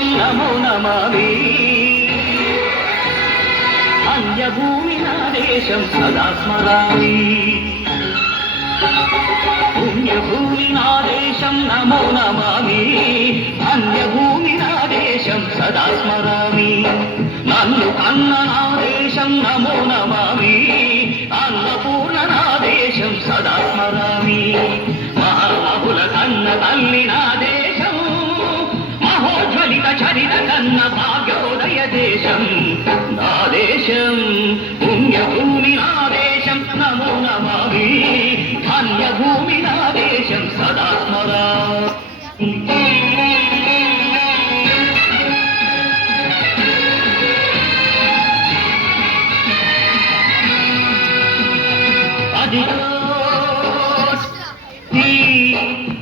దేశం నమో నమామి అన్యభూమి నా దేశం సదా స్మరామి పుణ్యభూమి నా దేశం నమో నమామి అన్యభూమి నా దేశం సదా స్మరామి నన్ను కన్న నా దేశం నమో నమామి అన్నపూర్ణ నా దేశం సదా స్మరామి మహామహుల కన్న తల్లి నా దేశం మహోజ్వలిత చరిత కన్న భాగ్యోదయ దేశం నా దేశం పుణ్యభూమి నా దేశం నమో నమామి ధన్యభూమి నా దేశం సదా స్మరామి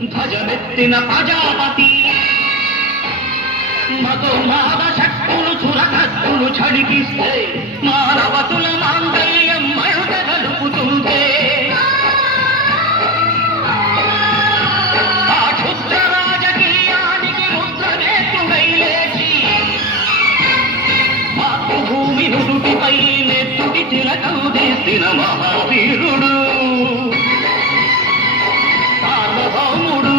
ధ్వజమెత్తిన ప్రజాపతి మధుమాద శక్తులు చురకత్తులు ఝడిపిస్తే మానవతుల మాంగళ్యం మయుట గలుపుతుంటే ఆ క్షుద్ర రాజకీయానికి ముద్రనేతుడై లేచి మాతృభూమి నుదుటిపై నెత్తుటి తిలకం తీసిన మహావీరుడు సార్వభౌముడు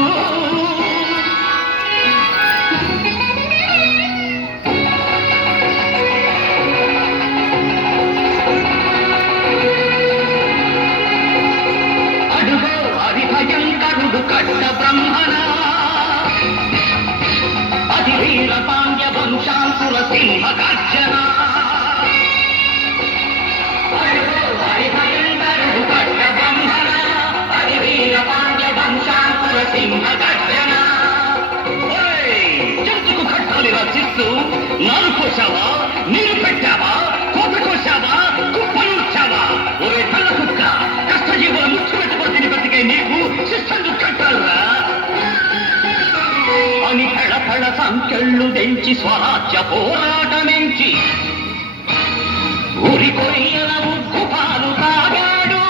అడుగో అది భయంకరుడు కట్ట బ్రహ్మణ అది వీర పాండ్య వంశాంకుల సింహ గర్జన అడుగో అది భయంకరుడు కట్ట బ్రహ్మణ అది వీర పాండ్య వంశాంకుల సింహ గర్జన జంతుకు కట్టాలి రచిస్తూ నలు కోసావా నీరు పెట్టావా కోత కోసావా కుప్పలుచ్చావా ఒరే కళ్ళ కుక్క కష్టజీవుల ముచ్చుపెట్టుబడిని బతికే నీకు శిక్షలు కట్టాలరా అని కళకళ సంఖ్యళ్ళు తెంచి స్వరాజ్య పోరాటమెంచి ఊరి కొయ్యల ఉగ్గు పాలు తాగాడు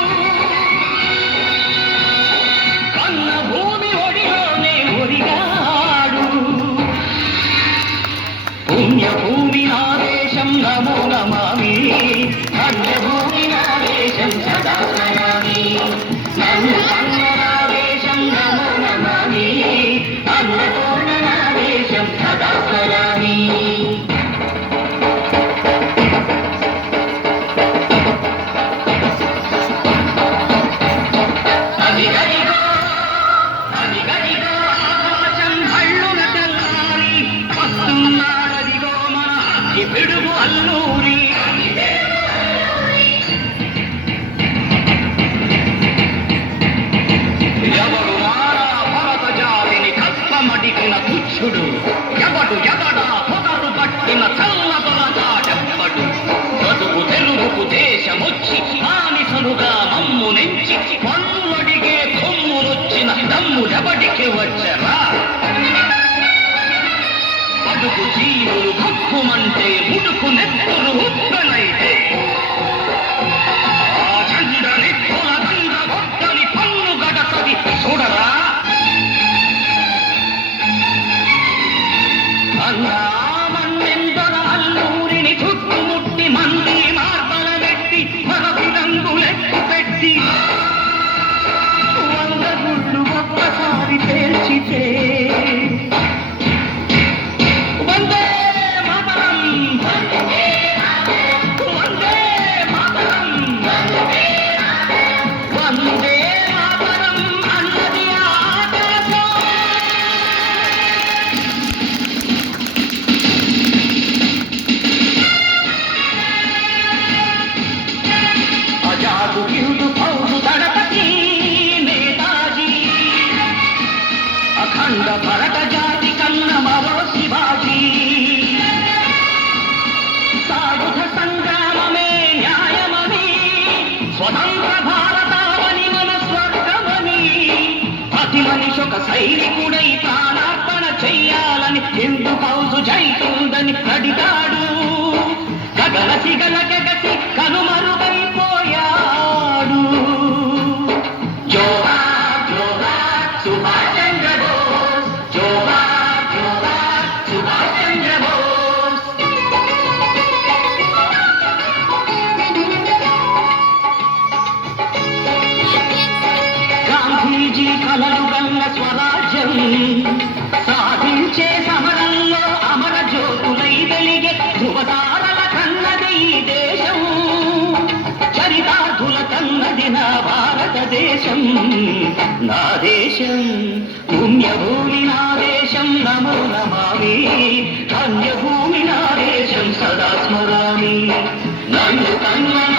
కన్న భూమి ఒడిలోనే ఒరిగాడు పుణ్యభూమి నా దేశం నమో నమామి ధన్యభూమి నా దేశం సదా స్మరామి నన్ను కన్న నా దేశం నమో నమామి అన్నపూర్ణ నా దేశం సదా స్మరామి అదిగదిగో అదిగదిగో ఆకాశం హళ్ళున తెల్లారి వస్తున్నాడదిగో మన అగ్గి పిడుగు అల్లూరి ఎవడు మారా భరత జాతిని కష్టమడిగిన పుచ్చుడు ఎవడా పొగరు పట్టిన చల్లదొరగాడెవ్వడు బతుకు తెరువుకు దేశమొచ్చి మానిసలుగా మమ్ము నెంచి పన్నులడిగే కొమ్ములొచ్చిన దమ్ములెవడికి వచ్చరా బతుకు జీవులు భక్కుమంటే ముడుకు నెత్తురు ఉప్పనైతే ఆ చంద్రని తొలగంద ఒక్కని పన్ను గడతది చూడరా అన్నామన్నెందర అల్లూరిని చుట్టుముట్టి మంది మార్బల పెట్టి మరొక రంగులెక్కి పెట్టి 100 గుళ్ళు ఒక్కసారి పేల్చితే వందే మాతరం వందే మాతరం వందే మాతరం అన్నది ఆకాశం అజాదు హిందు ఫౌజు దళపతి నేతాజీ అఖండ భరత జాతి కన్న మరో శివాజీ సాయుధ సంగ్రామమే న్యాయమని స్వతంత్ర భారతావని మన స్వర్గమని ప్రతి మనిషి ఒక సైనికుడై ప్రాణార్పణ చెయ్యాలని హిందూ ఫౌజు జైతుందని అడిగాడు గగలసి గలగసి కనుమరుగైపోయాడు జోహార్ జోహార్ సుభాష్ చంద్ర బోస్ జోహార్ జోహార్ సుభాష్ చంద్ర సాధించే సమరంలో అమర జ్యోతులై వెలిగే ధృవతారల కన్నది ఈ దేశం, చరితార్థుల కన్నది నా భారతదేశం. నా దేశం పుణ్యభూమి, నా దేశం నమో నమామి, ధన్యభూమి నా దేశం సదా స్మరామి. నన్ను కన్న